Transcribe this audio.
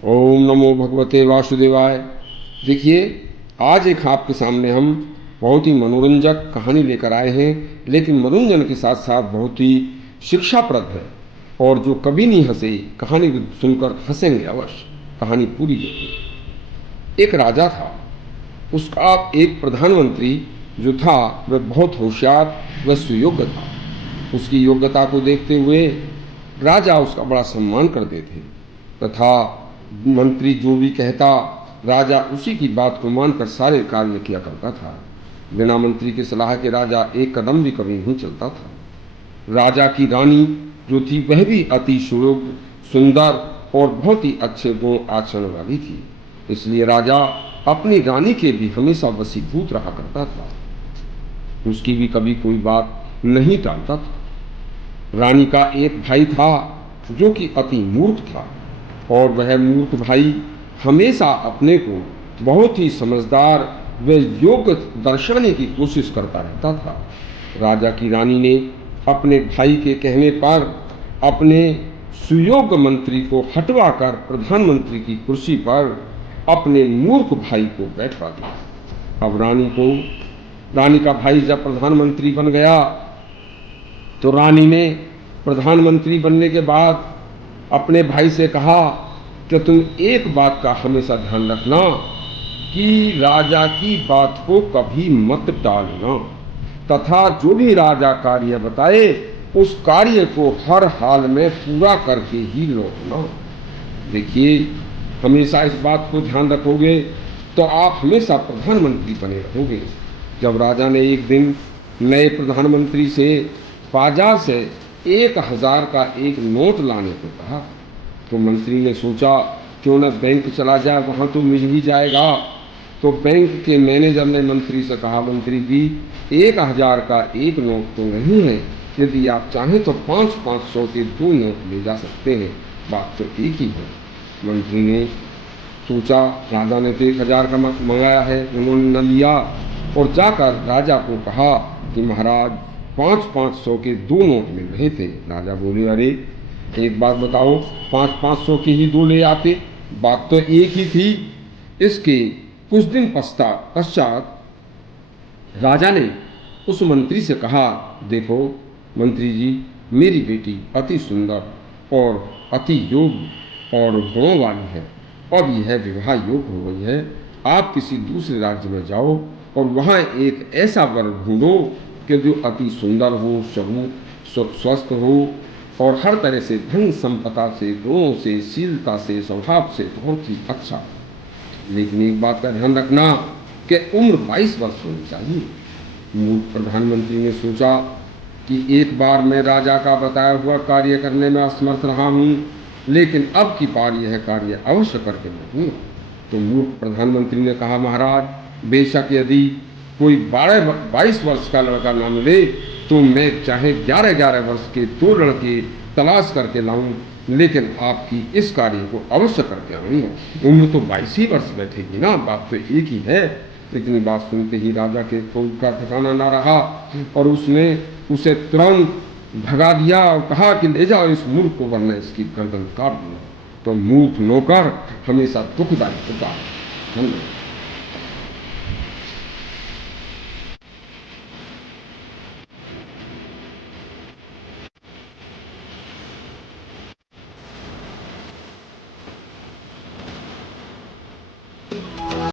ओम नमो भगवते वासुदेवाय। देखिए, आज एक आपके सामने हम बहुत ही मनोरंजक कहानी लेकर आए हैं, लेकिन मनोरंजन के साथ साथ बहुत ही शिक्षाप्रद है। और जो कभी नहीं हंसे, कहानी सुनकर हंसेंगे अवश्य। कहानी पूरी देखिए। एक राजा था, उसका एक प्रधानमंत्री जो था वह बहुत होशियार व सुयोग्य था। उसकी योग्यता को देखते हुए राजा उसका बड़ा सम्मान करते थे, तथा मंत्री जो भी कहता राजा उसी की बात को मानकर सारे कार्य किया करता था। बिना मंत्री की सलाह के राजा एक कदम भी कभी नहीं चलता था। राजा की रानी जो थी वह भी अति सुंदर और बहुत ही अच्छे गुण आचरण वाली थी। इसलिए राजा अपनी रानी के भी हमेशा वशीभूत रहा करता था। उसकी भी कभी कोई बात नहीं टालता था। रानी का एक भाई था जो कि अति मूर्ख था, और वह मूर्ख भाई हमेशा अपने को बहुत ही समझदार व योग्य दर्शाने की कोशिश करता रहता था। राजा की रानी ने अपने भाई के कहने पर अपने सुयोग्य मंत्री को हटवाकर प्रधानमंत्री की कुर्सी पर अपने मूर्ख भाई को बैठवा दिया। अब रानी का भाई जब प्रधानमंत्री बन गया, तो रानी ने प्रधानमंत्री बनने के बाद अपने भाई से कहा कि तुम एक बात का हमेशा ध्यान रखना कि राजा की बात को कभी मत टालना, तथा जो भी राजा कार्य बताए उस कार्य को हर हाल में पूरा करके ही लौटना। देखिए, हमेशा इस बात को ध्यान रखोगे तो आप हमेशा प्रधानमंत्री बने रहोगे। जब राजा ने एक दिन नए प्रधानमंत्री से बाजार से 1000 का एक नोट लाने को कहा, तो मंत्री ने सोचा क्यों न बैंक चला जाए, वहाँ तो मिल ही जाएगा। तो बैंक के मैनेजर ने मंत्री से कहा, मंत्री जी 1000 का एक नोट तो नहीं है, यदि आप चाहें तो 500 के 2 नोट ले जा सकते हैं, बात तो एक ही है। मंत्री ने सोचा राजा ने तो 1000 का मंगाया है, उन्होंने न लिया, और जाकर राजा को कहा कि महाराज 500 के 2 नोट मिल रहे थे। राजा बोले, अरे एक बात बताओ, 500 के ही 2 ले आते, बात तो एक ही थी। इसके कुछ दिन पश्चात राजा ने उस मंत्री से कहा, देखो मंत्री जी, मेरी बेटी अति सुंदर और अति योग्य और गुणों वाली है, अब यह विवाह योग्य हो गई है। आप किसी दूसरे राज्य में जाओ और वहाँ एक ऐसा वर ढूंढो कि जो अति सुंदर हो, स्वस्थ हो, और हर तरह से धन संपदा से, गुणों से, शीलता से, स्वभाव से बहुत ही अच्छा। लेकिन एक बात का ध्यान रखना कि उम्र 22 वर्ष होनी चाहिए। मूर्ख प्रधानमंत्री ने सोचा कि एक बार मैं राजा का बताया हुआ कार्य करने में असमर्थ रहा हूँ, लेकिन अब की बार यह कार्य अवश्य करके रहूँगा। तो मूर्ख प्रधानमंत्री ने कहा, महाराज बेशक यदि कोई 22 वर्ष का लड़का ना मिले तो मैं चाहे 11 वर्ष के 2 लड़के तलाश करके लाऊं, लेकिन आपकी इस कार्य को अवश्य करके आऊँगा। उम्र तो 22 ही वर्ष बैठेगी ना, बात तो एक ही है। लेकिन बात सुनते ही राजा के क्रोध का ठिकाना ना रहा, और उसने उसे तुरंत भगा दिया और कहा कि ले जाओ इस मूर्ख को, वरना इसकी गर्दन काट दूंगा। तो मूर्ख नौकर हमेशा दुखदायी होता है।